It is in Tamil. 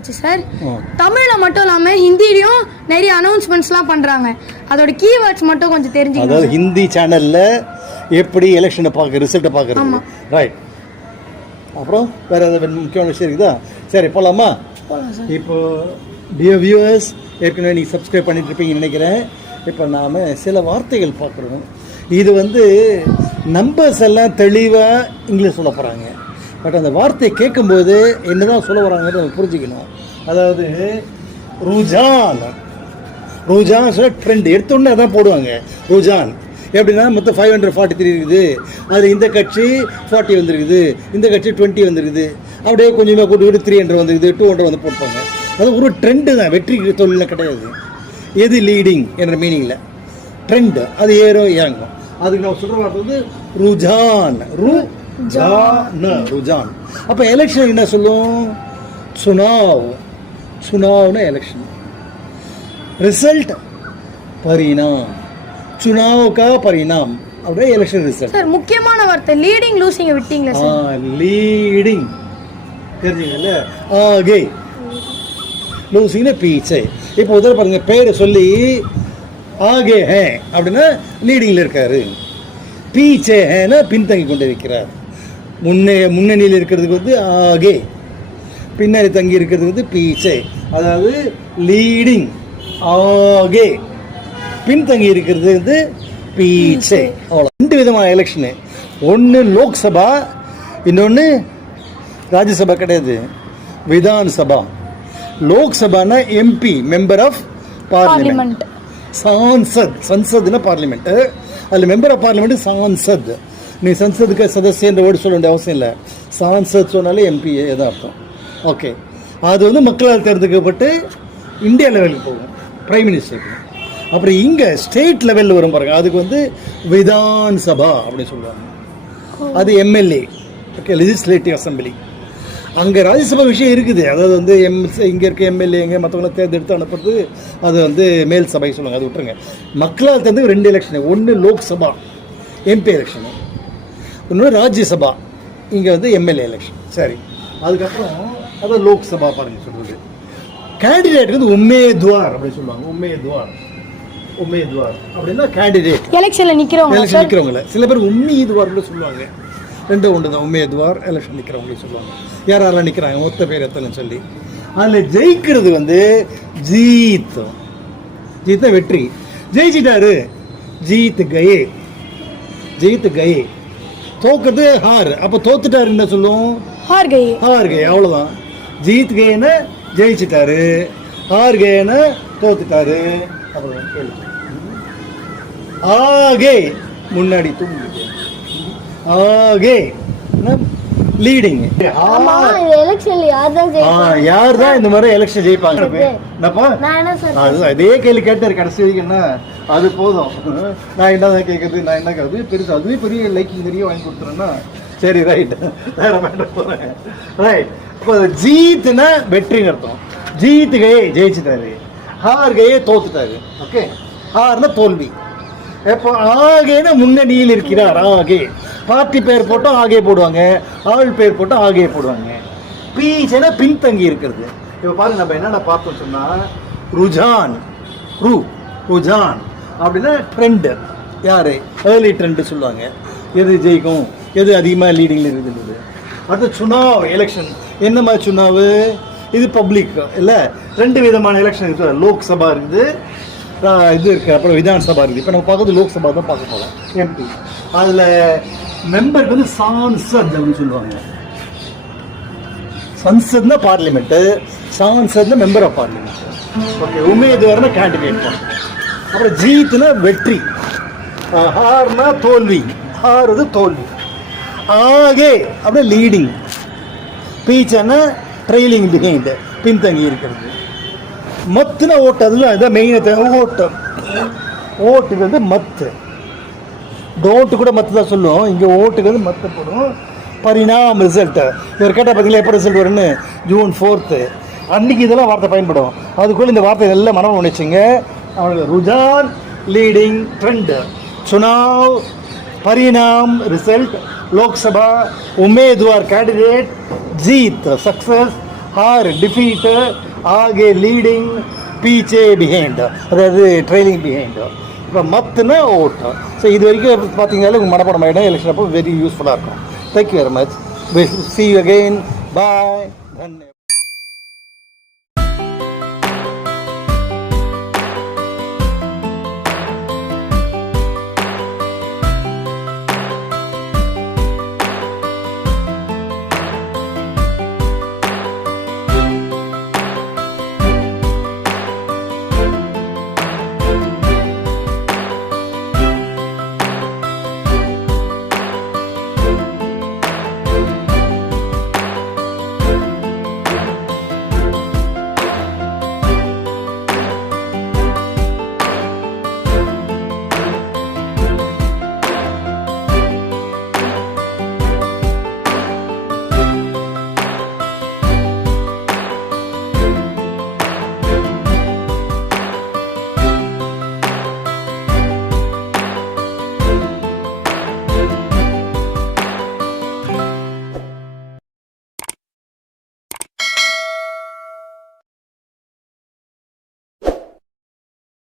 ஆச்சு சார். தமிழ்ல மட்டும் இல்லாம ஹிந்திலையும் நிறைய அனௌன்ஸ்மெண்ட்ஸ்லாம் பண்றாங்க. அதோட கீவேர்ட்ஸ் மட்டும் கொஞ்சம் தெரிஞ்சுக்கணும் அதாவது ஹிந்தி சேனலில் எப்படி எலெக்ஷனை பார்க்க ரிசல்ட்டை பார்க்குறது. ரைட் அப்புறம் வேறு ஏதாவது முக்கியமான விஷயம் இருக்குதா? சரி போகலாமா இப்போ டியர் வியூவர்ஸ் ஏற்கனவே நீங்கள் சப்ஸ்கிரைப் பண்ணிட்டு இருப்பீங்கன்னு நினைக்கிறேன். இப்போ நாம் சில வார்த்தைகள் பார்க்குறோம் இது வந்து நம்பர்ஸ் எல்லாம் தெளிவாக இங்கிலீஷ் சொல்ல போகிறாங்க பட் அந்த வார்த்தையை கேட்கும்போது என்ன தான் சொல்ல வராங்கன்னு நம்ம புரிஞ்சுக்கணும். அதாவது ருஜான். ரூஜான் சொல்ல ட்ரெண்ட் எடுத்தோடனே அதான் போடுவாங்க. ரூஜான். எப்படின்னா மொத்தம் ஃபைவ் ஹண்ட்ரட் ஃபார்ட்டி த்ரீ இருக்குது. அது இந்த கட்சி ஃபார்ட்டி வந்துருக்குது. இந்த கட்சி டுவெண்ட்டி வந்துருக்குது. அப்படியே கொஞ்சமாக கூட்டு த்ரீ ஹண்ட்ரட் வந்துருக்குது. டூ ஹண்ட்ரட் வந்து போட்டாங்க அது ஒரு ட்ரெண்டு தான். வெற்றி தொழிலில் கிடையாது. எது லீடிங் என்ற மீனிங்கில் ட்ரெண்டு அது ஏறும் இறங்கும் அதுக்கு நான் சொல்கிற வார்த்தை வந்து ருஜான். ரூ ஜான ருஜான் அப்போ எலெக்ஷன் என்ன சொல்லும் சுனாவ் சுனாவ்னு எலெக்ஷன் ரிசல்ட் பரிணாம் சுனாவுக்கா பரிணாம் அப்படியே எலெக்ஷன் ரிசல்ட் சார் முக்கியமான வார்த்தை லீடிங் லூசிங்க விட்டீங்களா சார் லீடிங் தெரிஞ்சீங்கல்ல ஆகே லூசிங்னா பீச்சே இப்போ உதவ பாருங்க பேரை சொல்லி ஆகே ஹே அப்படின்னா லீடிங்கில் இருக்காரு பீச்சே ஹேனா பின்தங்கி கொண்டு இருக்கிறார் முன்னே முன்னணியில் இருக்கிறதுக்கு வந்து ஆகே பின்னாடி தங்கி இருக்கிறது வந்து பீச்சே அதாவது லீடிங் ஆகே பின்தங்கி இருக்கிறது வந்து பீச்சே அவ்வளோ ரெண்டு விதமான எலெக்ஷனு ஒன்று லோக்சபா இன்னொன்று ராஜ்யசபா கிடையாது. விதான் சபா லோக்சபானா MP member of parliament Sansad சன்சத்னா பார்லிமெண்ட் அதில் மெம்பர் ஆஃப் பார்லிமெண்ட் சான்சத். நீ சன்சதுக்கு சதஸ்யன்ற வேர்டு சொல்ல வேண்டிய அவசியம் இல்லை. சான்சத் சொன்னாலே எம்பி தான் அர்த்தம். ஓகே அது வந்து மக்களால் தேர்ந்தெடுக்கப்பட்டு இந்தியா லெவலுக்கு போகும். பிரைம் மினிஸ்டருக்கு அப்புறம் இங்கே ஸ்டேட் லெவலில் வரும் பாருங்க. அதுக்கு வந்து விதான் சபா அப்படின்னு சொல்லுவாங்க. அது எம்எல்ஏ ஓகே லெஜிஸ்லேட்டிவ் அசம்பிளி அங்கே ராஜ்யசபா விஷயம் இருக்குது. அதாவது வந்து எம் இங்கே இருக்க எம்எல்ஏ எங்கே மற்றவங்கள தேர்ந்தெடுத்து அனுப்புறது அது வந்து மேல் சபை சொல்லுவாங்க. அது விட்டுருங்க. மக்களால் தேர்ந்து ரெண்டு எலெக்ஷனு ஒன்று லோக்சபா எம்பி எலெக்ஷனு இன்னொன்று ராஜ்யசபா. இங்கே வந்து எம்எல்ஏ எலெக்ஷன் சரி. அதுக்கப்புறம் அதான் லோக்சபா பாருங்க சொல்கிறது கேண்டிடேட் வந்து உம்மேத்வார் அப்படின்னு சொல்லுவாங்க. உம்மேத்வார் உம்மேத்வார் அப்படின்னா கேண்டிடேட் எலெக்ஷன்ல நிக்கிறவங்க எலெக்ஷன் நிற்கிறவங்கள சில பேர் உம்மீதுவார்னு சொல்லுவாங்க. ரெண்டும் ஒன்று தான். உம்மேதுவார் எலெக்ஷன் நிற்கிறவங்களும் சொல்லுவாங்க. யார் யாரெல்லாம் நிற்கிறாங்க மொத்த பேர் எத்தனை சொல்லி. அதில் ஜெயிக்கிறது வந்து ஜீத். ஜீத் தான் வெற்றி. ஜெயிச்சிட்டாரு. ஜீத் கயே. ஜீத் கயே. தோக்குறது ஹார். அப்போ தோத்துட்டாரு என்ன சொல்லும்? ஹார் கை ஹார் கே அவ்வளோதான் ஜீத் கேன ஜெயிச்சிட்டாரு. ஹார் கேன தோத்துட்டாரு. அப்புறம் கேளு. ஆகே. முன்னாடி தூங்கு. ஆகே. லீடிங் யார் தான் இந்த மாதிரி எலெக்ஷன் ஜெயிப்பாங்க? அது கேள்வி கேட்டார் கடைசி வரைக்கும் என்ன? அது போதும். நான் என்ன தான் கேட்குறது நான் என்ன அது பெருசு அதுவே பெரிய லைக்கிங் நிறைய வாங்கி கொடுத்துறேன்னா? சரி ரைட் வேற மேடம் போகிறேன் ரைட் இப்போ ஜீத்னா வெற்றின்னு அர்த்தம். ஜீத் கையே ஜெயிச்சிட்டாரு. ஹார் கையே தோத்துட்டாரு. ஓகே ஹார்னா தோல்வி. இப்போ ஆகேனா முன்னணியில் இருக்கிறார் ஆகே. பார்ட்டி பேர் போட்டால் ஆகே போடுவாங்க ஆள் பேர் போட்டால் ஆகே போடுவாங்க. பீச்சனா பின்தங்கி இருக்கிறது. இப்போ பாருங்க நம்ம என்னென்ன பார்த்தோம் சொன்னால் ருஜான் ரு ருஜான் அப்படின்னா ட்ரெண்டு யார்? ஏர்லி ட்ரெண்டு சொல்லுவாங்க. எது ஜெயிக்கும்? எது அதிகமாக லீடிங்கில் இருக்குது அடுத்து சுனாவ் எலெக்ஷன் என்ன மாதிரி சுனாவு இது பப்ளிக் இல்லை? ரெண்டு விதமான எலெக்ஷன் இருக்குது லோக்சபா இருக்குது. இது இருக்குது அப்புறம் விதான் சபா இருக்குது. இப்போ நம்ம பார்க்கறது லோக்சபா தான் பார்க்க போகிறோம் எம்பி அதில் மெம்பருக்கு வந்து சான்சத் அப்படின்னு சொல்லுவாங்க. சன்சத்னா பார்லிமெண்ட்டு சான்சத்னா மெம்பர் ஆஃப் பார்லிமெண்ட் ஓகே உமேதுவார்னா கேண்டிடேட் அப்புறம் ஜீத்னா வெற்றி. ஹார்னா தோல்வி. ஹார் வந்து தோல்வி. ஆகே அப்படியே லீடிங் பீச்சன்னா ட்ரெயிலிங் பிஹைண்ட் பின்தங்கி இருக்கிறது. மத்துனா ஓட்டு அதுதான் இதான் ஓட்டம் ஓட்டு. ஓட்டுக்கு வந்து மத்து. டோட்டு கூட மற்ற தான் சொல்லும். இங்கே ஓட்டுக்கு மற்றப்படும் பரிணாம போடும் ரிசல்ட்டு இவர் கேட்டால் பார்த்தீங்களா எப்போ ரிசல்ட் வரும்னு? ஜூன் ஃபோர்த்து அன்னைக்கு இதெல்லாம் வார்த்தை பயன்படும். அதுக்குள்ளே இந்த வார்த்தை எல்லாம் மனம் நினைச்சிங்க. அவனுக்கு ருஜான் லீடிங் ட்ரெண்டு சுனாவ் பரிணாம் ரிசல்ட் லோக்சபா உமேதுவார் கேண்டிடேட் ஜீத் சக்ஸஸ் ஆர் டிஃபீட்டு ஆகே லீடிங் பீச்சே பிஹைண்ட் அதாவது ட்ரெயிலிங் பிஹைண்ட் இப்போ மத்துனா ஓட்டு. ஸோ இது வரைக்கும் பார்த்தீங்கன்னாலே உங்கள் மனப்படம் ஆகிடும் எலெக்ஷன் அப்போ வெரி யூஸ்ஃபுல்லாக இருக்கும். Thank you very much see you again bye தன்யவாத்